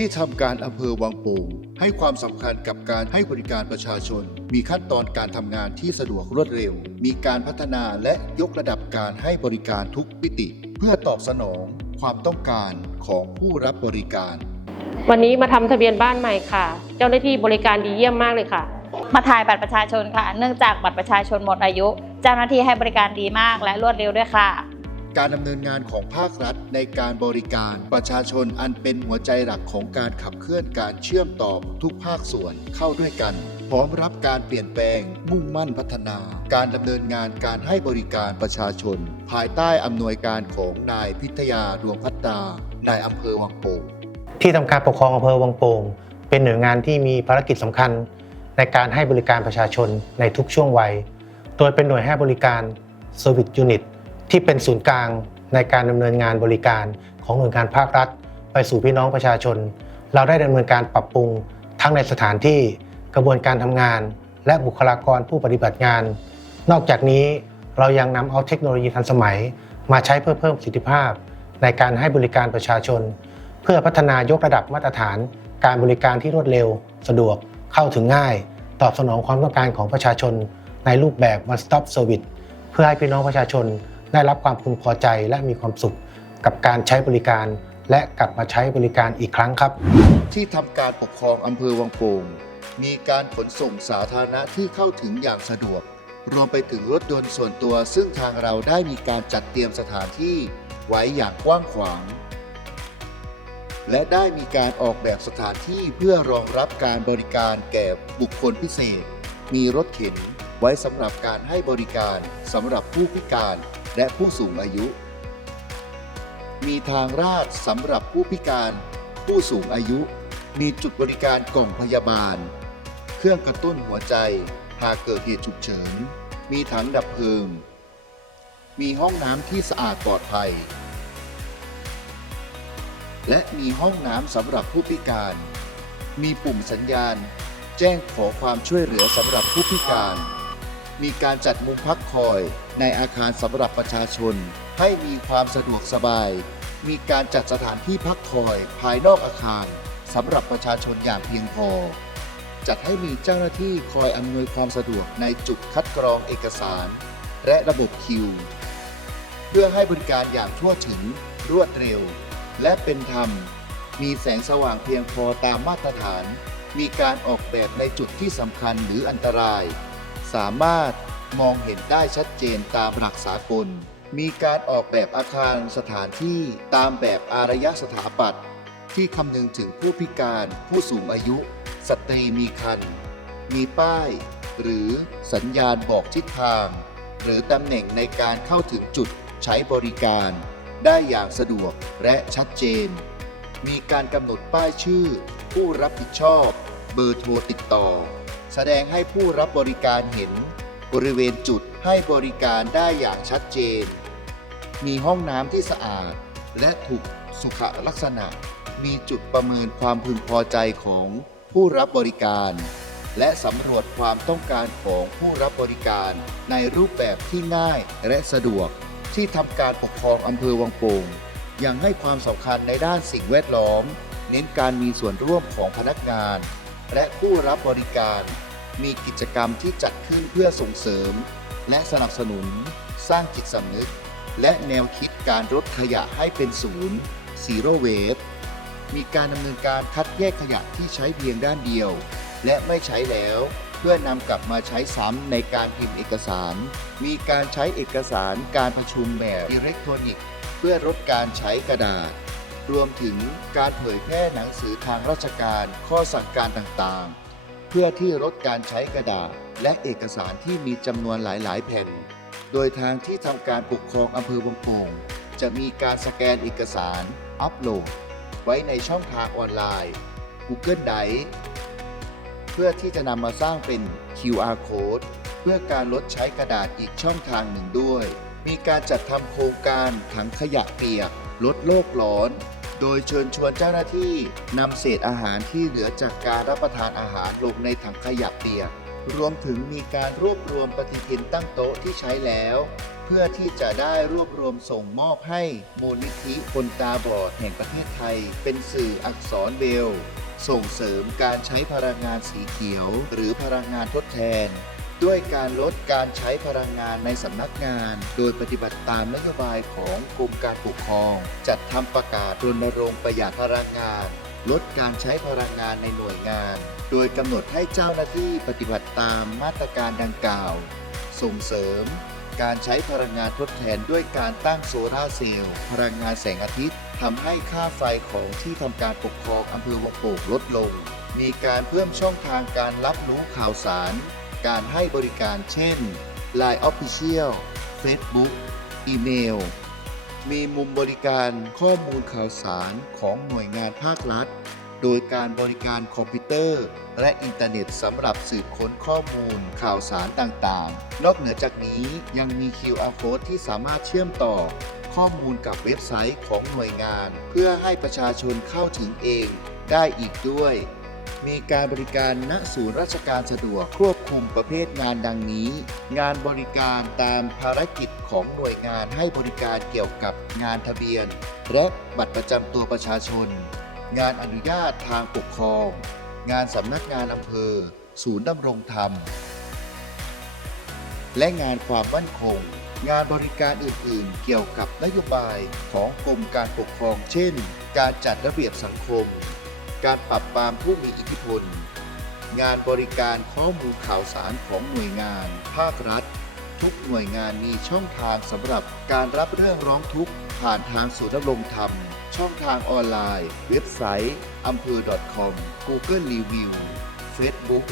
ที่ทำการอำเภอวังโป่งให้ความสำคัญกับการให้บริการประชาชน มีขั้นตอนการทำงานที่สะดวกรวดเร็ว มีการพัฒนาและยกระดับการให้บริการทุกมิติ เพื่อตอบสนองความต้องการของผู้รับบริการ วันนี้มาทำทะเบียนบ้านใหม่ค่ะ เจ้าหน้าที่บริการดีเยี่ยมมากเลยค่ะ มาถ่ายบัตรประชาชนค่ะ เนื่องจากบัตรประชาชนหมดอายุ เจ้าหน้าที่ให้บริการดีมากและรวดเร็วด้วยค่ะ การดำเนินงานของภาครัฐในการบริการ ประชาชนอันเป็นหัวใจหลักของการขับเคลื่อนการเชื่อมต่อทุกภาคส่วนเข้าด้วยกัน พร้อมรับการเปลี่ยนแปลง มุ่งมั่นพัฒนา การดำเนินงานการให้บริการประชาชน ภายใต้อำนวยการของนายพิทยาดวงพัฒนานายอำเภอวังโป่งที่ทำการปกครองอำเภอวังโป่งเป็นหน่วยงานที่มีภารกิจสำคัญ ในการให้บริการประชาชนในทุกช่วงวัย โดยเป็นหน่วยให้บริการ Service Unit ที่เป็นศูนย์กลางในการดำเนินงานบริการของหน่วยงานภาครัฐ ไปสู่พี่น้องประชาชน เราได้ดำเนินการปรับปรุงทั้งในสถานที่กระบวนการทำงาน และบุคลากรผู้ปฏิบัติงาน นอกจากนี้เรายังนำเอาเทคโนโลยีทันสมัย มาใช้เพื่อเพิ่มประสิทธิภาพ ในการให้บริการประชาชน เพื่อพัฒนายกระดับมาตรฐาน การบริการที่รวดเร็ว สะดวกเข้าถึงง่าย ตอบสนองความต้องการของประชาชน ในรูปแบบ one stop service เพื่อให้พี่น้องประชาชน ได้รับความพึงพอใจและมีความสุขกับการใช้บริการ และกลับมาใช้บริการอีกครั้งครับ ที่ทำการปกครองอำเภอวังโป่งมีการขนส่งสาธารณะที่เข้าถึงอย่างสะดวก รวมไปถึงรถยนต์ส่วนตัว ซึ่งทางเราได้มีการจัดเตรียมสถานที่ไว้อย่างกว้างขวาง และได้มีการออกแบบสถานที่เพื่อรองรับการบริการแก่บุคคลพิเศษ มีรถเข็นไว้สำหรับการให้บริการสำหรับผู้พิการ และผู้สูงอายุ มีทางราดสำหรับผู้พิการ ผู้สูงอายุ มีจุดบริการกล่องพยาบาล เครื่องกระตุ้นหัวใจ หากเกิดเหตุฉุกเฉิน มีถังดับเพลิง มีห้องน้ำที่สะอาดปลอดภัย และมีห้องน้ำสำหรับผู้พิการ มีปุ่มสัญญาณ แจ้งขอความช่วยเหลือสำหรับผู้พิการ มีการจัดมุมพักคอยในอาคารสำหรับประชาชน ให้มีความสะดวกสบาย มีการจัดสถานที่พักคอยภายนอกอาคารสำหรับประชาชนอย่างเพียงพอ จัดให้มีเจ้าหน้าที่คอยอำนวยความสะดวกในจุดคัดกรองเอกสาร และระบบคิว เพื่อให้บริการอย่างทั่วถึงรวดเร็ว และเป็นธรรม มีแสงสว่างเพียงพอตามมาตรฐาน มีการออกแบบในจุดที่สำคัญหรืออันตราย สามารถมองเห็นได้ชัดเจนตามหลักสากล มีการออกแบบอาคารสถานที่ตามแบบอารยสถาปัตย์ที่คำนึงถึงผู้พิการ ผู้สูงอายุ สตรีมีครรภ์มีป้าย หรือสัญญาณบอกทิศทาง หรือตำแหน่งในการเข้าถึงจุดใช้บริการ ได้อย่างสะดวกและชัดเจน มีการกำหนดป้ายชื่อ ผู้รับผิดชอบ เบอร์โทรติดต่อ แสดงให้ผู้รับบริการเห็น บริเวณจุดให้บริการได้อย่างชัดเจน มีห้องน้ำที่สะอาด และถูกสุขลักษณะ มีจุดประเมินความพึงพอใจของผู้รับบริการ และสำรวจความต้องการของผู้รับบริการในรูปแบบที่ง่ายและสะดวกที่ทำการปกครองอำเภอวังโป่งยังให้ความสำคัญในด้านสิ่งแวดล้อม เน้นการมีส่วนร่วมของพนักงาน และผู้รับบริการ มีกิจกรรมที่จัดขึ้นเพื่อส่งเสริม และสนับสนุน สร้างจิตสำนึก และแนวคิดการลดขยะให้เป็นศูนย์ Zero Waste มีการดำเนินการคัดแยกขยะที่ใช้เพียงด้านเดียว และไม่ใช้แล้วเพื่อนำกลับมาใช้ซ้ำในการพิมพ์เอกสาร มีการใช้เอกสารการประชุมแบบอิเล็กทรอนิกส์ เพื่อลดการใช้กระดาษ รวมถึงการเผยแพร่หนังสือทางราชการข้อสั่งการต่างๆ พื่อที่ลดการใช้กระดาษ และเอกสารที่มีจำนวนหลาย ๆ แผ่น โดยทางที่ทำการปกครองอำเภอวังโป่งจะมีการสแกนเอกสาร อัปโหลด ไว้ในช่องทางออนไลน์ Google Drive เพื่อที่จะนำมาสร้างเป็น QR Code เพื่อการลดใช้กระดาษอีกช่องทางหนึ่งด้วย มีการจัดทำโครงการถังขยะเปียก ลดโลกร้อน โดยเชิญชวนเจ้าหน้าที่นำเศษอาหารที่เหลือจากการรับประทานอาหารลงในถังขยะเปียก รวมถึงมีการรวบรวมปฏิทินตั้งโต๊ะที่ใช้แล้ว เพื่อที่จะได้รวบรวมส่งมอบให้มูลนิธิคนตาบอดแห่งประเทศไทย เป็นสื่ออักษรเบลส่งเสริมการใช้พลังงานสีเขียว หรือพลังงานทดแทน ด้วยการลดการใช้พลังงานในสำนักงาน โดยปฏิบัติตามนโยบายของกรมการปกครอง จัดทำประกาศรณรงค์ประหยัดพลังงาน ลดการใช้พลังงานในหน่วยงาน โดยกำหนดให้เจ้าหน้าที่ปฏิบัติตามมาตรการดังกล่าว ส่งเสริม การใช้พลังงานทดแทนด้วยการตั้งโซลาเซลล์พลังงานแสงอาทิตย์ทำให้ค่าไฟของที่ทำการปกครองอำเภอวังโป่งลดลง มีการเพิ่มช่องทางการรับรู้ข่าวสาร การให้บริการเช่น Line Official Facebook อีเมล มีมุมบริการข้อมูลข่าวสารของหน่วยงานภาครัฐ โดยการบริการคอมพิวเตอร์ และอินเทอร์เน็ตสำหรับสืบค้นข้อมูลข่าวสารต่างๆ นอกเหนือจากนี้ยังมี QR Code ที่สามารถเชื่อมต่อข้อมูลกับเว็บไซต์ของหน่วยงาน เพื่อให้ประชาชนเข้าถึงเองได้อีกด้วย มีการบริการณศูนย์ราชการสะดวกควบคุมประเภทงานดังนี้ งานบริการตามภารกิจของหน่วยงานให้บริการเกี่ยวกับงานทะเบียน และบัตรประจำตัวประชาชน งานอนุญาตทางปกครอง งานสำนักงานอำเภอ ศูนย์ดำรงธรรม และงานความมั่นคง งานบริการอื่น ๆ เกี่ยวกับนโยบายของกรมการปกครอง เช่น การจัดระเบียบสังคม การปรับปรามผู้มีอิทธิพล งานบริการข้อมูลข่าวสารของหน่วยงาน ภาครัฐ ทุกหน่วยงานมีช่องทางสำหรับการรับเรื่องร้องทุกข์ผ่านทางศูนย์ดำรงธรรม ช่องทางออนไลน์ เว็บไซต์อำเภอ .com Google Review Facebook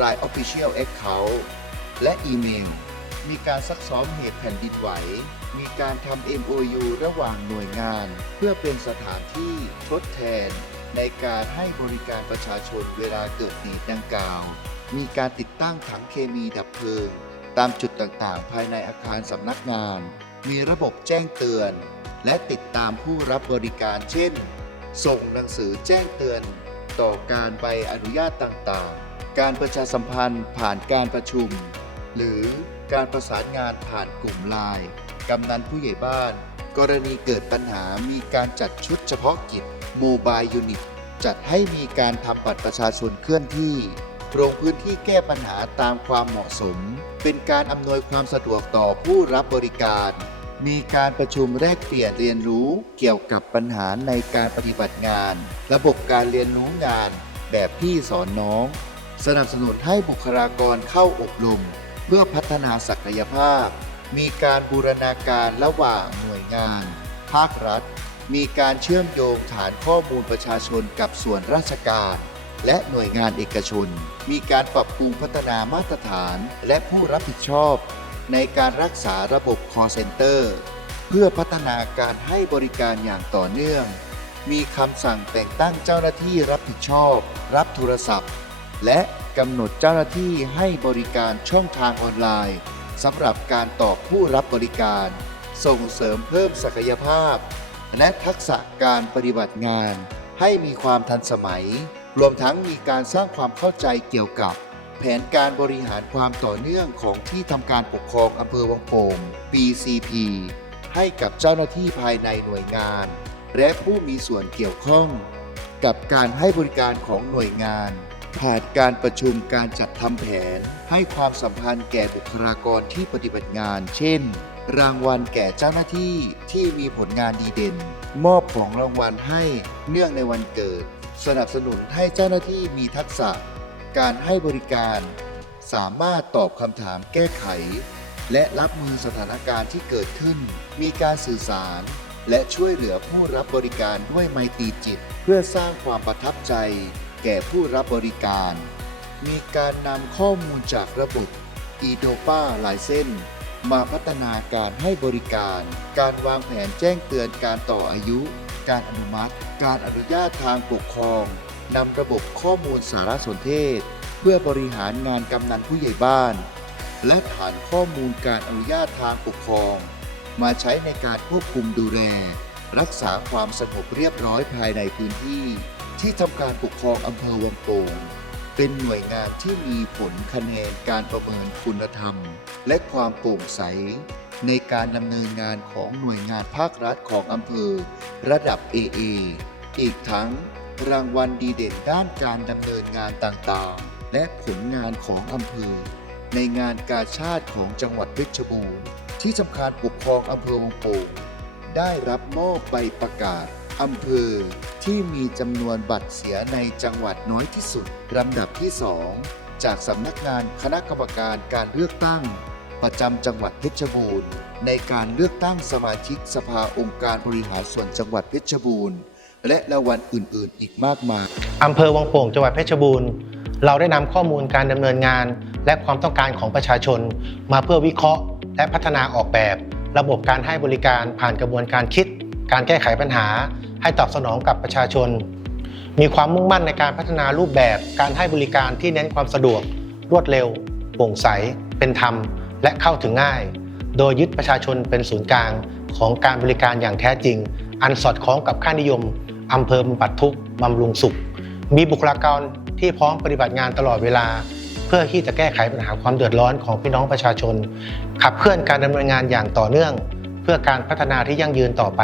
Line Official Account และอีเมล มีการซักซ้อมเหตุแผ่นดินไหว มีการทำ MOU ระหว่างหน่วยงาน เพื่อเป็นสถานที่ทดแทน ในการให้บริการประชาชนเวลาเกิดเหตุดังกล่าว มีการติดตั้งถังเคมีดับเพลิง ตามจุดต่างๆ ภายในอาคารสำนักงาน มีระบบแจ้งเตือน และติดตามผู้รับบริการเช่น ส่งหนังสือแจ้งเตือน ต่อการใบอนุญาตต่างๆ การประชาสัมพันธ์ผ่านการประชุม หรือการประสานงานผ่านกลุ่มไลน์กำนันผู้ใหญ่บ้าน กรณีเกิดปัญหามีการจัดชุดเฉพาะกิจโมบายยูนิตจัดให้มีการทำบัตรประชาชนเคลื่อนที่ลงพื้นที่แก้ปัญหาตามความเหมาะสม เป็นการอำนวยความสะดวกต่อผู้รับบริการ มีการประชุมแลกเปลี่ยนเรียนรู้เกี่ยวกับปัญหาในการปฏิบัติงาน ระบบการเรียนรู้งาน แบบพี่สอนน้อง สนับสนุนให้บุคลากรเข้าอบรม เพื่อพัฒนาศักยภาพ มีการบูรณาการระหว่างหน่วยงาน ภาครัฐ มีการเชื่อมโยงฐานข้อมูลประชาชนกับส่วนราชการ และหน่วยงานเอกชน มีการปรับปรุงพัฒนามาตรฐาน และผู้รับผิดชอบ ในการรักษาระบบ call center เพื่อพัฒนาการให้บริการอย่างต่อเนื่อง มีคำสั่งแต่งตั้งเจ้าหน้าที่รับผิดชอบ รับโทรศัพท์ และกำหนดเจ้าหน้าที่ให้บริการช่องทางออนไลน์ สำหรับการตอบผู้รับบริการ ส่งเสริมเพิ่มศักยภาพ และทักษะการปฏิบัติงาน ให้มีความทันสมัย รวมทั้งมีการสร้างความเข้าใจเกี่ยวกับ แผนการบริหารความต่อเนื่องของที่ทำการปกครองอำเภอวังโป่ง BCP ให้กับเจ้าหน้าที่ภายในหน่วยงาน และผู้มีส่วนเกี่ยวข้อง กับการให้บริการของหน่วยงาน ผ่านการประชุมการจัดทำแผน ให้ความสัมพันธ์แก่บุคลากรที่ปฏิบัติงาน เช่น รางวัลแก่เจ้าหน้าที่ที่มีผลงานดีเด่น มอบของรางวัลให้เนื่องในวันเกิด สนับสนุนให้เจ้าหน้าที่มีทักษะ การให้บริการ สามารถตอบคำถามแก้ไข และรับมือสถานการณ์ที่เกิดขึ้น มีการสื่อสารและช่วยเหลือผู้รับบริการด้วยไมตรีจิต เพื่อสร้างความประทับใจ แก่ผู้รับบริการ มีการนำข้อมูลจากระบบ e d o p a หลายเส้น มาพัฒนาการให้บริการ การวางแผนแจ้งเตือนการต่ออายุ การอนุมัติ การอนุญาตทางปกครองนำระบบข้อมูลสารสนเทศ เพื่อบริหารงานกำนันผู้ใหญ่บ้าน และฐานข้อมูลการอนุญาตทางปกครอง มาใช้ในการควบคุมดูแล รักษาความสงบเรียบร้อยภายในพื้นที่ ที่ทำการปกครองอำเภอวังโป่งเป็นหน่วยงานที่มีผลคะแนนการประเมินคุณธรรม และความโปร่งใส ในการดำเนินงานของหน่วยงานภาครัฐของอำเภอ ระดับ AA อีกทั้งรางวัลดีเด่นด้านการดำเนินงานต่างๆ และผลงานของอำเภอ ในงานกาชาติของจังหวัดเพชรบูรณ์ที่สำคัญปกครองอำเภอวังโป่งได้รับมอบใบประกาศ อำเภอที่มีจำนวนบัตรเสียในจังหวัดน้อยที่สุดลำดับที่ 2 จากสำนักงานคณะกรรมการการเลือกตั้ง ประจำจังหวัดเพชรบูรณ์ ในการเลือกตั้งสมาชิกสภาองค์การบริหารส่วนจังหวัดเพชรบูรณ์ และรางวัลอื่น ๆ อีกมากมายอำเภอวังโป่งจังหวัดเพชรบูรณ์ เราได้นำข้อมูลการดำเนินงาน และความต้องการของประชาชน มาเพื่อวิเคราะห์ และพัฒนาออกแบบ ระบบการให้บริการผ่านกระบวนการคิด การแก้ไขปัญหา ให้ตอบสนองกับประชาชน มีความมุ่งมั่นในการพัฒนารูปแบบการให้บริการที่เน้นความสะดวก รวดเร็วโปร่งใส เป็นธรรม และเข้าถึงง่าย โดยยึดประชาชนเป็นศูนย์กลางของการบริการอย่างแท้จริง อันสอดคล้องกับค่านิยมอำเภอบำบัดทุกบำรุงสุข มีบุคลากรที่พร้อมปฏิบัติงานตลอดเวลา เพื่อที่จะแก้ไขปัญหาความเดือดร้อนของพี่น้องประชาชน ขับเคลื่อนการดำเนินงานอย่างต่อเนื่อง เพื่อการพัฒนาที่ยั่งยืนต่อไป